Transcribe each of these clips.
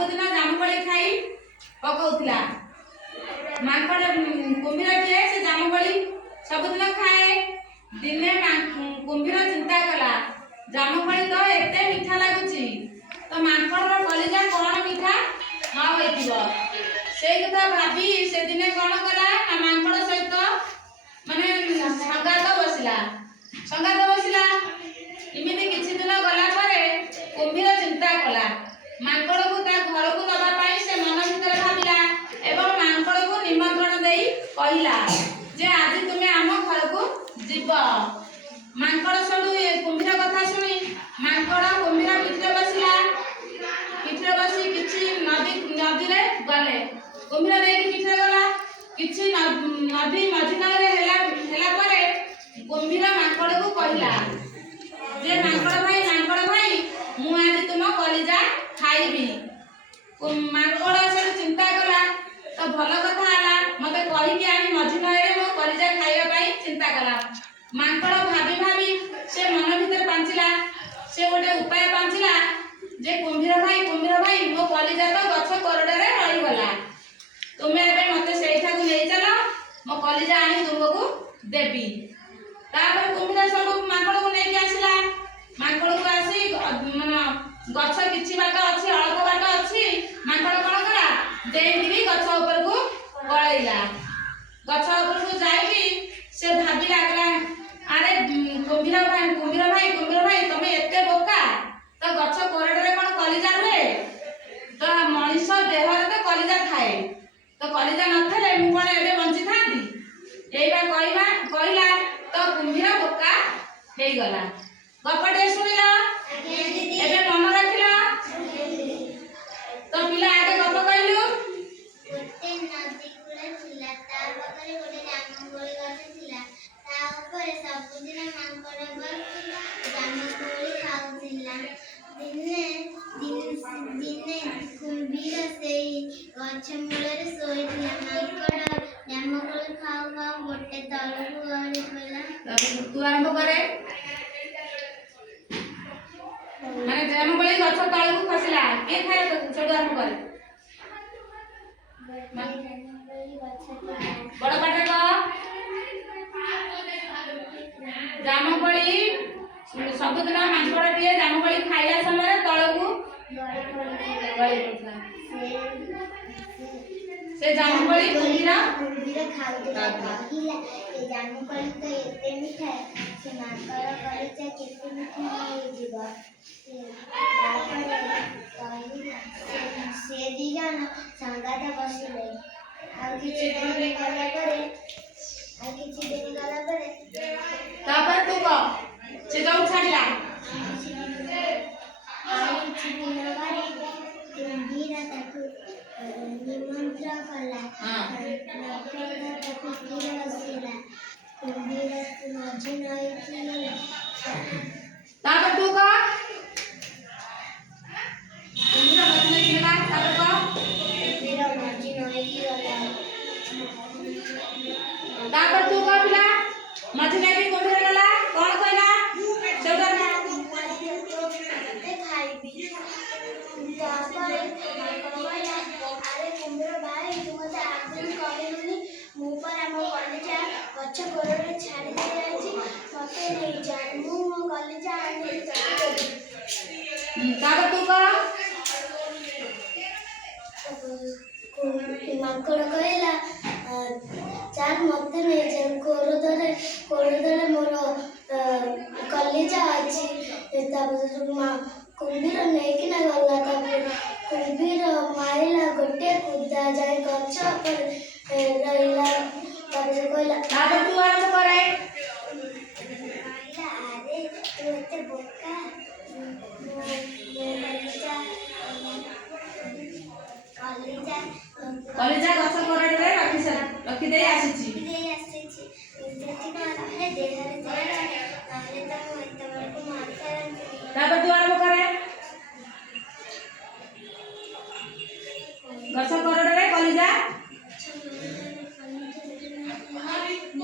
सबुदिन जामुकोली खाई पकाउथिला मांकड़ कुंभीरटिए से जामुकोली सबुदिन खाए दिने कुंभीर चिंता कला जामुकोली तो एते मीठा लागुची तो मांकड़ कलिजा कौन मीठा न होइथिबो से कथा भाबी से दिने कौन कला ना मांकड़ सहित माने संगात बसिला इमिति किछि दिन गला परे कुंभीर चिंता कला मांकड़ को ता घर को दबा पाई से मन भीतर भाबिला एवं मांकड़ को निमंत्रण देई कहिला जे आज तुमे आम घर को जीव मांकड़ सडू कुंभीर कथा सुनी मांकड़ कुंभीर पिठरे बसी किछि नदी रे गले कुंभीर देई पिठरे गला किछि नदी मझिनारे हेला परे कुंभीर मांकड़ को कहिला जे मांकड़ भाई मु आज तुम कलिजा खाइबी मांकड़ से चिंता कला तो भल कथा आला मते कहि के आनी मझिनारे मो कलिजा खाइबा पई चिंता कला मांकड़ भाबी से मन भीतर पांचिला से गोटे उपाय पांचिला जे कुंभीर भाई मो कलिजा तो गछ कोरडरे रही गला तुमे एबे मते सेठा को ले चलो मो कलिजा आनी तुमको देबी तापर कुंभीर सब मांकड़ को नहीं आसला मांकड़ को आसी माने गछ किछि बाट अछि अल्प बाट अछि मांकड़ कोन करा देइबी गछ ऊपर को पळैला गछ ऊपर को जाईबी से भाबी लागला अरे कुंभीर भाई तमे एते बोका तो गछ कोरडरे कोन कलिजा रे तो मनुष्य देहरे तो कलिजा थाए तो कलिजा नथले मु कोन एबे बंची थांती एइबा कहिला तो कुंभीर बोका हेई गला गपटे सुनिला एबे मन रखिला तो पिला आगे गप कहलु गोटे नदी कूले थिला ता पाखरे गोटे जामुकोली गछ थिला ता ऊपर सबुदिन मांकड़ बसिला जामुकोली खाउथिला दिने कुंभीर सेई गछ मूलरे सोइथिला मांकड़ जामुकोली खाउ गोटे तळକୁ गଳି पड़ला तू आरंभ करे माने जामुकोली गछ तळକୁ खसिला के खाए तो छोड़ आरंभ करे बड़ पाटे को जामुकोली सबुदिन मांकड़टिए जामुकोली खाइला समय तळକୁ गଳି पड़ला से जामुकोली कुंभीर खाउथिला कहिला ए जामुकोली तो एते मीठा से मांकड़ कलिजा केते मीठा होई जीव से दी जन संगात बसिले आ किछि दिन गला परे तापर तू को से जाऊ छाड़िला किछि दिन बारे कुंभीर ताकू निमंत्रण कला मांकड़ ताकू कीर बसिला कुंभीर मझी नई थिला तापर तू को कुंभीर मझी नई थिला तापर को कुंभीर मझी नई गला तापर तू को पिला मझी नई कुंभीर गला कोन कहला सेउडा खाइबी तापर मांकड़ कहला अरे कुंभीर भाई तुम तो आगुन कहलुनी मु पर हम कलिजा गछ कोरडे छाड़ी दे जायछि मते नहीं जान मु कलिजा आनी तापर तू को मांकड़ कहला चार मते नहीं जान कोरडरे मोर कलिजा अछि तापर कुंभीर नहीं कि ना गला तापर कुंभीर मारिला गोटे कुदा जाय गछ पर रहिला तापर कहला तापर तू आरंभ करे अरे तू एते बोका कलिजा गछ कोरडरे रखि दे आसीछि तापर तू आरंभ करे गछ कोरडरे कलिजा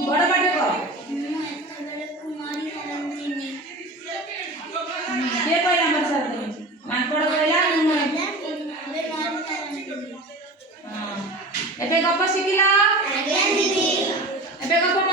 बड़ पाटे को के कहला हमर सर मांकड़ कहला ଏବେ ଗପ ଶିଖିଲ? ଆଜ୍ଞା ଦିଦି। ଏବେ ଗପ